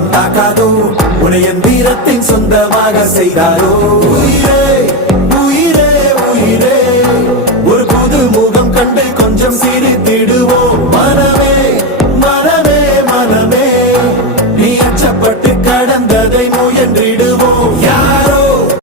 பாசம் தாக்காதோ உனையன் வீரத்தின் சொந்தமாக செய்தாரோ உயிரே உயிரே உயிரே ஒரு புது முகம் கண்டு கொஞ்சம் சிரித்திடுவோம் மனமே